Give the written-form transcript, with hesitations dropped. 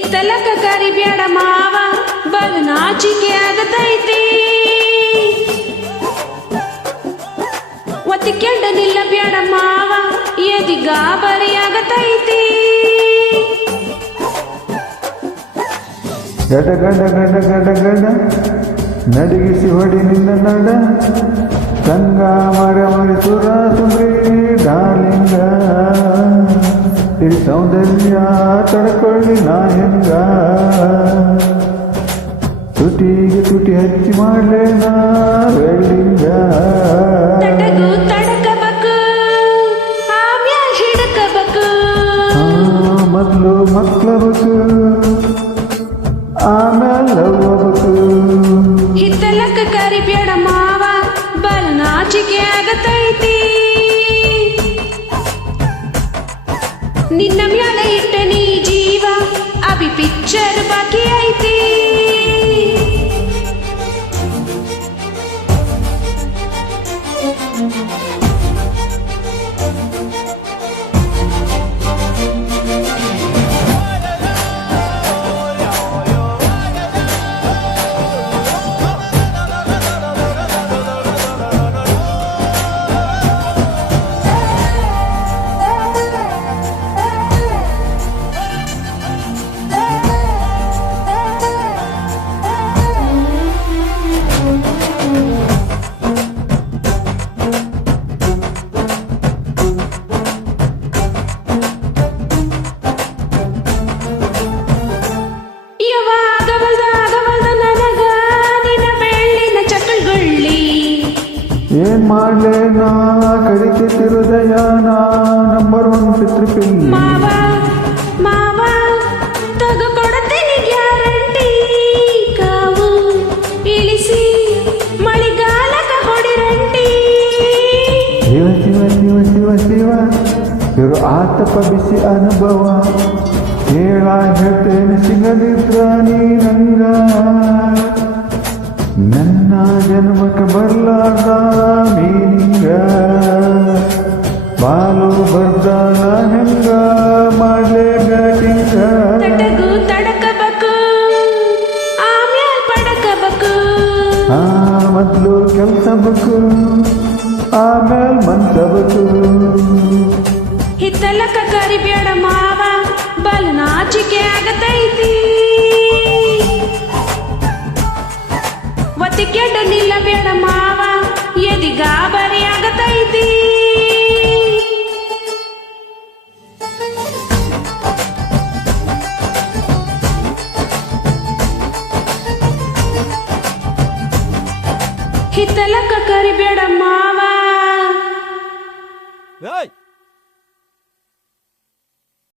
ಹಿತ್ತಲಕ ಕರಿಬ್ಯಾಡ ಮಾವ ಬಲ್ ನಾಚಿಕೆ ಆಗತೈತಿ ಒತ್ತಿಕೆಂಡ ನಿಲ್ಲ ಬ್ಯಾಡ ಮಾವ ಎದಿ ಗಾಬರಿ ಆಗತೈತಿ ಗಡ ಗಡ ಗಡ ಗಡ ಗಡ ನಡಗಿಸಿ ಹೊಡಿ ನಿನ್ನ ನಡ ಗಂಗ ಮರ ಸುರ ಸುಂದ್ರಿ ಡಾಲಿಂಗ ಈ ಸೌಂದರ್ಯ ತಡ್ಕೊಳ್ಳಿ ನಾ ಹೆಂಗ ತುಟಿಗೆ ತುಟಿ ಹಚ್ಚಿ ಮಾಡ್ಲೇನ ವೆಲ್ಡಿಂಗ ತಟಗು ತಡಕಬೇಕು ಆಮ್ಯಾಲ್ ಹಿಡಕಬೇಕು ಮೊದಲು ಮಕ್ಕಳಬೇಕು ಆಮೇಲೆ ಲವ್ವಬೇಕು ಹಿತ್ತಲಕ ಕರಿಬ್ಯಾಡ ಮಾವ ಬಲ್ ನಾಚಿಕೆ ಆಗತೈತಿ ನಿನ್ನ ಮ್ಯಾಲ ಇಟ್ಟ ನೀ ಜೀವ ಅಭಿ ಪಿಕ್ಚರ್ ಬಾಕಿ ಐತಿ ಏನ್ ಮಾಡ್ಲೆ ನಾ ಕಡಿತೈತಿ ಹೃದಯನ ನಂಬರ್ 1 ಪಿತೃಪಿಲ್ಲಿ ಮಾವ ಮಾವ ತಗೊಡ್ತೀನಿ ಗ್ಯಾರಂಟಿ ಕಾವು ಇಳಿಸಿ ಮಳಿಗಾಲಕ ಹೊಡಿರಂಟಿ ಶಿವ ಶಿವ ಶಿವ ಶಿವ ಶಿವ ಇರು ಆತಪ ಬಿಸಿ ಅನುಭವ ಹೇಳ ಹೇಳ್ತೇನೆ ಸಿಗದಿದ್ರ ನೀ ನಂಗ ನನ್ನ ಜನ್ಮಕ್ಕೆ ಬರ್ಲಾದ ಮೀನಿಂಗ ಬಾಲು ಬರ್ದಾನ ಹೆಂಗ ಮಾಡ್ಲೆ ಬ್ಯಾಟಿಂಗ ತಟಗು ತಡಕಬೇಕು ಆಮ್ಯಾಲ್ ಪಡಕಬೇಕು ಮೊದ್ಲು ಕೆಲ್ಸಬೇಕು ಆಮೇಲೆ ಮನ್ಸಬೇಕು ಹಿತ್ತಲಕ ಕರಿಬ್ಯಾಡ ಮಾವ ಬಲ್ ನಾಚಿಕೆ ಆಗತೈತಿ ಒತ್ತಿಕೆಂಡ ನಿಲ್ಲ ಬೇಡ ಮಾವ ಎದಿ ಗಾಬರಿ ಆಗತೈತಿ ಹಿತ್ತಲಕ ಕರಿಬೇಡ ಮಾವ.